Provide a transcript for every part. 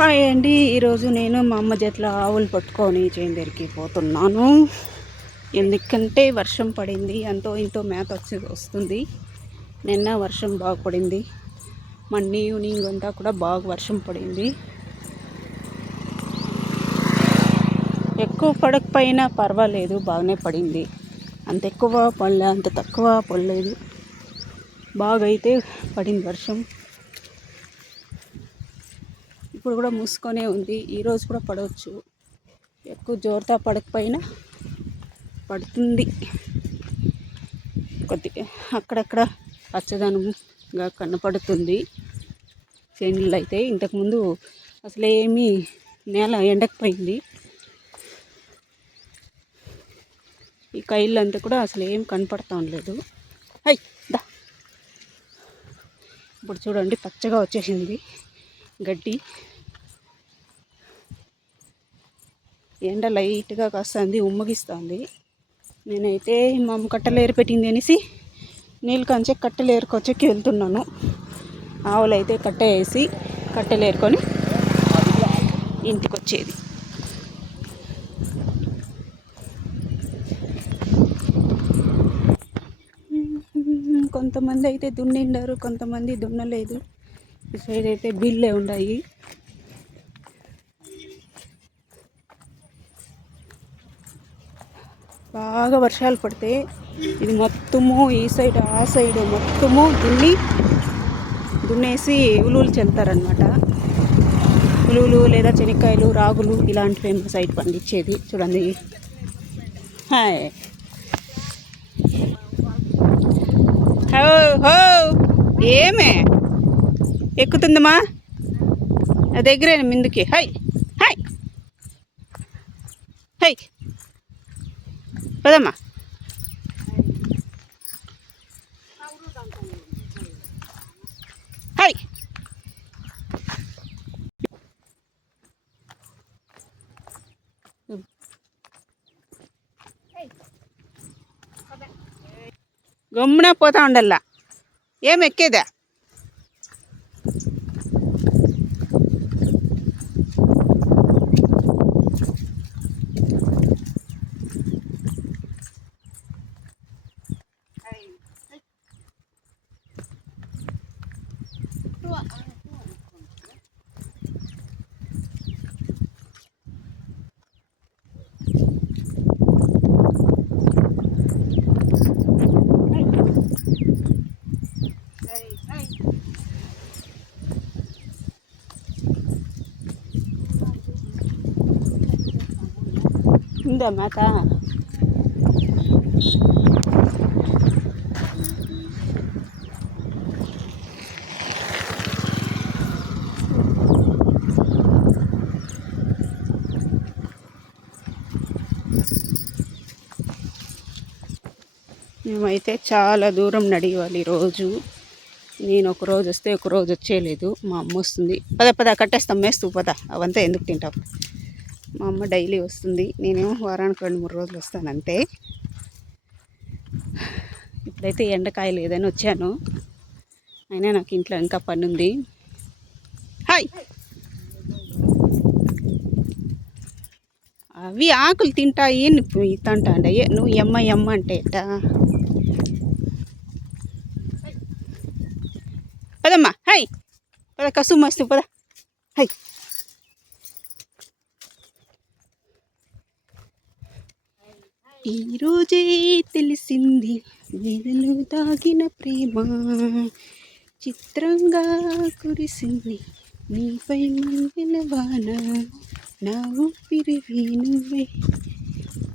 Hi అండి. ఈరోజు నేను మా అమ్మ చేతిలో ఆవులు పట్టుకొని చేను దగ్గరికి పోతున్నాను. ఎందుకంటే వర్షం పడింది, అంతో ఇంతో మేత వస్తుంది. నిన్న వర్షం బాగా పడింది, మొన్న ఈవినింగ్ అంతా కూడా బాగా వర్షం పడింది. ఎక్కువ పడకపోయినా పర్వాలేదు, బాగానే పడింది. అంత ఎక్కువ పడలే, అంత తక్కువ పడలేదు, బాగా అయితే పడింది వర్షం. ఇప్పుడు కూడా మూసుకొనే ఉంది. ఈరోజు కూడా పడవచ్చు, ఎక్కువ జోరుతో పడకపోయినా పడుతుంది. కొద్దిగా అక్కడక్కడ పచ్చదనంగా కనపడుతుంది చేనులు అయితే. ఇంతకుముందు అసలు ఏమీ నేల ఎండకపోయింది. ఈ కైళ్ళు అంతా కూడా అసలు ఏం కనపడతాం లేదు. దా ఇప్పుడు చూడండి, పచ్చగా వచ్చేసింది గడ్డి. ఎండ లైట్గా కాస్తుంది, ఉమ్మగిస్తుంది. నేనైతే మా అమ్మ కట్టెలు ఏరిపెట్టింది అనేసి నీళ్ళు కంచే కట్టెలు ఏరుకొచ్చేకి వెళ్తున్నాను. ఆవులు అయితే కట్టె వేసి కట్టెలు ఏరుకొని ఇంటికి వచ్చేది. కొంతమంది అయితే దున్నిండారు, కొంతమంది దున్నలేదు. ఈ సైడ్ అయితే బిల్లే ఉన్నాయి. బాగా వర్షాలు పడితే ఇది మొత్తము ఈ సైడ్ ఆ సైడ్ మొత్తము దున్నేసి ఉలువులు చల్లుతారనమాట. ఉలువులు లేదా శనక్కాయలు, రాగులు ఇలాంటివి సైడ్ పండించేది. చూడండి, హాయ్ హో హో ఏమే ఎక్కుతుందమ్మా నా దగ్గరే ముందుకి. హై హై హై పదమ్మా. హై గమ్మున పోతా ఉండల్లా, ఏం ఎక్కేదా? ఉందా మేత? మేమైతే చాలా దూరం నడివాలి రోజు. నేను ఒకరోజు వస్తే ఒకరోజు వచ్చేయలేదు. మా అమ్మ వస్తుంది, పద కట్టేస్తాం, మేస్తూ పద, అవంతా ఎందుకు తింటావు. మా అమ్మ డైలీ వస్తుంది, నేనేమో వారానికి 2-3 రోజులు వస్తాను అంతే. ఇప్పుడైతే ఎండకాయ లేదని వచ్చాను, అయినా నాకు ఇంట్లో ఇంకా పని ఉంది. హాయ్ అవి ఆకులు తింటాయి, తింటాండయ్యే నువ్వు ఎమ్మ అంటే ఎట్ట? పదమ్మా, హై పద, కసు మస్తు పద. హై ఈరోజే తెలిసింది వేదలో దాగిన ప్రేమ, చిత్రంగా కురిసింది నీపై మందిన వాన, నా ఊపిరివి నువ్వే,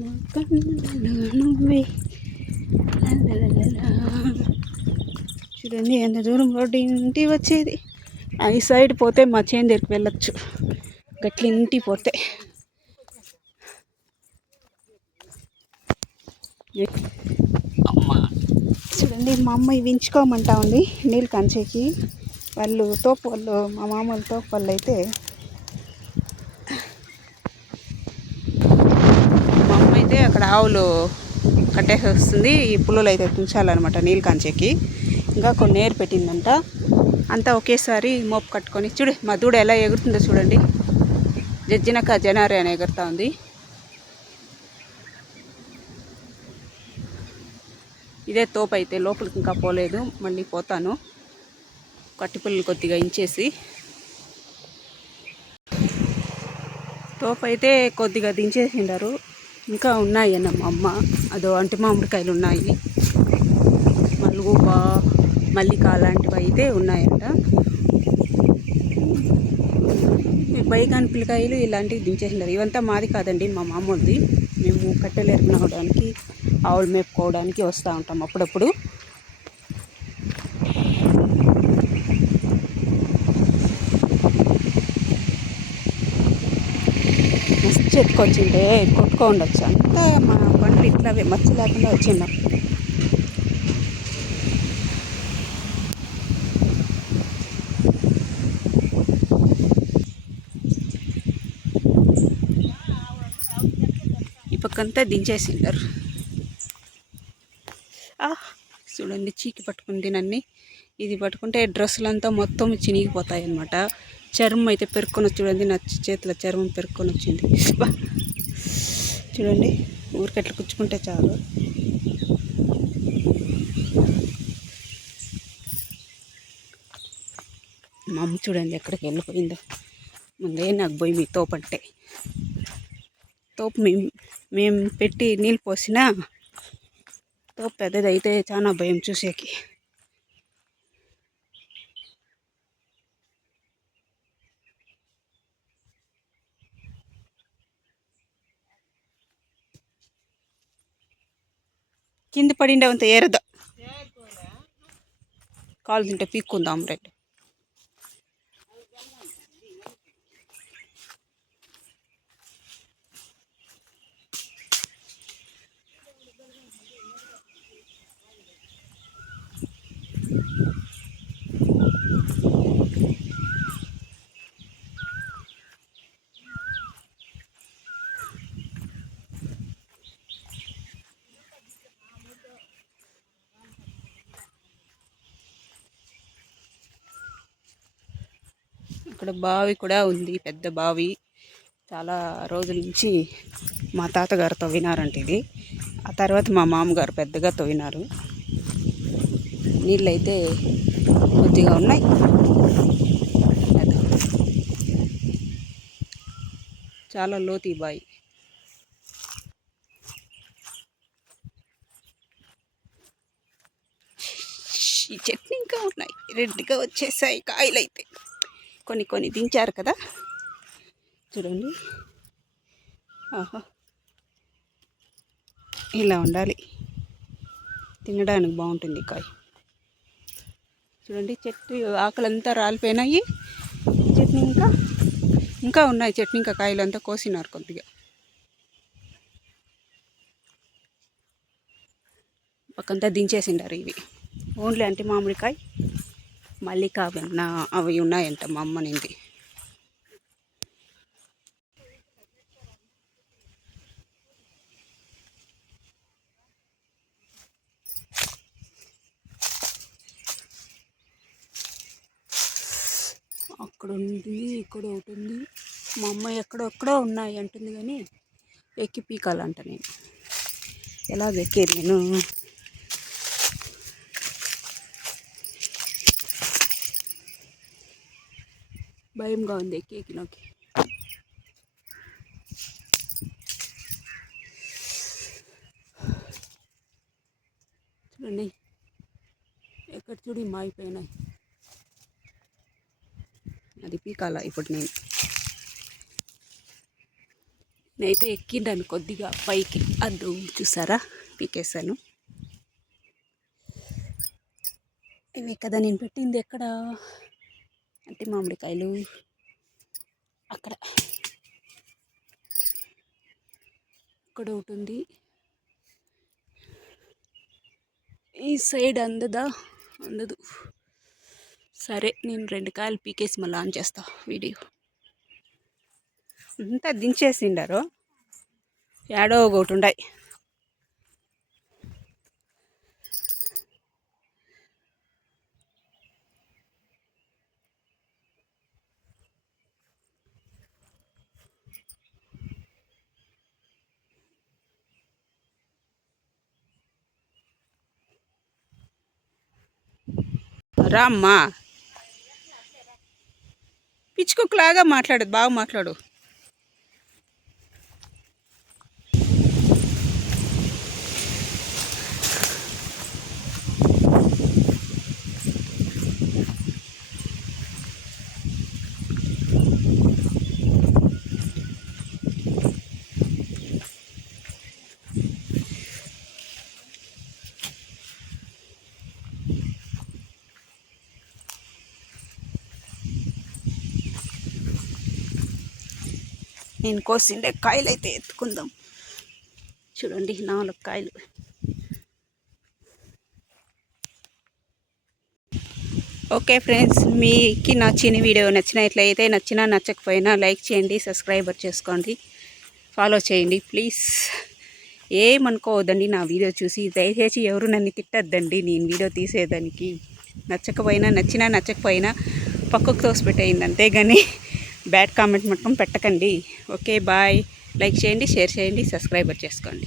నా కన్నుల నువ్వే. చూడండి ఎంత దూరం రోడ్డు ఇంటి వచ్చేది. ఈ సైడ్ పోతే మా చేను దగ్గరికి వెళ్ళొచ్చు, గట్ల ఇంటి పోతే. చూడండి, మా అమ్మ వించుకోమంటా ఉంది నీళ్ళు కంచేకి. వాళ్ళు తోపు వాళ్ళు, మా మామూలు తోపు వాళ్ళు అయితే మా అమ్మ అయితే అక్కడ ఆవులు కట్టేసి వస్తుంది. ఈ పుల్లలు అయితే తుంచాలన్నమాట నీళ్ళు కంచేకి. ఇంకా కొన్ని ఏరు పెట్టిందంట, అంతా ఒకేసారి మోపు కట్టుకొని చూడు మా దూడ ఎలా ఎగురుతుందో చూడండి. జజ్జినక జనారే అని ఎగురుతా ఉంది. ఇదే తోపు అయితే, లోపలికి ఇంకా పోలేదు, మళ్ళీ పోతాను. కట్టిపుల్లలు కొద్దిగా ఇంచేసి తోపు అయితే కొద్దిగా దించేసిండారు. ఇంకా ఉన్నాయి అన్న మా అమ్మ. అదో అంటి మామిడికాయలు ఉన్నాయి, మల్లుగూప మల్లిక అలాంటివి అయితే ఉన్నాయంట. బైగాన్ పిల్లకాయలు ఇలాంటివి దించేసిండారు. ఇవంతా మాది కాదండి, మా మామూలుది. మేము కట్టెలు ఎరుకునవడానికి, ఆవులు మేపుకోవడానికి వస్తూ ఉంటాం అప్పుడప్పుడు. మస్తు ఎత్తుకొచ్చింటే కొట్టుకోండొచ్చు. అంతా మా పంటలు ఇట్లా మచ్చ లేకుండా వచ్చిండాం. ఈ పక్కంతా దించేసిండారు. చూడండి చీకి పట్టుకుంది నన్ను. ఇది పట్టుకుంటే డ్రెస్సులంతా మొత్తం చినిగిపోతాయి అన్నమాట. చర్మం అయితే పెరుక్కొని చూడండి, నా చేతిలో చర్మం పెరుక్కొని వచ్చింది. చూడండి ఊరికట్లా కుచ్చుకుంటే చాలు. మా అమ్మ చూడండి ఎక్కడికి వెళ్ళిపోయిందో. ముందే నాకు భయం ఈ తోపు అంటే. తోపు మేము పెట్టి నీళ్ళు పోసినా తోపు పెద్దదైతే చాలా భయం చూసేకి. కింద పడిండేవంత ఏరద కాలు తింటే పీక్కుందాం రైట్. ఇక్కడ బావి కూడా ఉంది, పెద్ద బావి. చాలా రోజుల నుంచి మా తాతగారు తవ్వినారంట ఇది. ఆ తర్వాత మా మామగారు పెద్దగా తవ్వినారు. నీళ్ళైతే కొద్దిగా ఉన్నాయి. చాలా లోతు ఈ బావి. ఈ చెట్లు ఇంకా ఉన్నాయి, రెడ్గా వచ్చేసాయి కాయలు అయితే. కొన్ని దించారు కదా చూడండి. ఆహా ఇలా ఉండాలి, తినడానికి బాగుంటుంది కాయ. చూడండి చెట్టు ఆకులంతా రాలిపోయినాయి. చట్నీ ఇంకా ఉన్నాయి. చట్నీ ఇంకా కాయలంతా కోసినారు కొద్దిగా. పక్కంతా దించేసిండారు ఇవి. ఓన్లీ అంటే మామిడికాయ మల్లిక అవి ఉన్నాయంట మా అమ్మ నింది. అక్కడ ఉంది, ఇక్కడ ఒకటి ఉంది. మా అమ్మ ఎక్కడెక్కడో ఉన్నాయి అంటుంది, కానీ ఎక్కి పీకాలంట. నేను ఎలా ఎక్కేది? నేను భయంగా ఉంది ఎక్కేకి నాకు. చూడండి ఎక్కడ చూడి మాయిపోయినాయి. అది పీకాల ఇప్పుడు. నేనైతే ఎక్కిండాను కొద్దిగా పైకి. అది చూసారా, పీకేసాను. ఇవే కదా నేను పెట్టింది. ఎక్కడ అంటే మామిడికాయలు అక్కడ ఒకటి ఉంది. ఈ సైడ్ అందదు. సరే నేను 2 కాయలు పీకేసి మళ్ళీ ఆన్ చేస్తా వీడియో. అంతా దించేసిండారు, ఏడో ఒకటి ఉన్నాయి. రామ్మా, పిచ్చుకులాగా మాట్లాడదు, బాగా మాట్లాడు. నేను కోసిండే కాయలు అయితే ఎత్తుకుందాం. చూడండి 4 కాయలు. ఓకే ఫ్రెండ్స్, మీకు నచ్చిన వీడియో నచ్చినట్లయితే నచ్చకపోయినా లైక్ చేయండి, సబ్స్క్రైబర్ చేసుకోండి, ఫాలో చేయండి ప్లీజ్. ఏమనుకోవద్దండి నా వీడియో చూసి. దయచేసి ఎవరు నన్ను తిట్టద్దండి నేను వీడియో తీసేదానికి. నచ్చకపోయినా పక్కకు తోసిపెట్టేయండి, అంతేగాని బ్యాడ్ కామెంట్ మొత్తం పెట్టకండి. Okay bye. లైక్ చేయండి, షేర్ చేయండి, సబ్స్క్రైబర్ చేసుకోండి.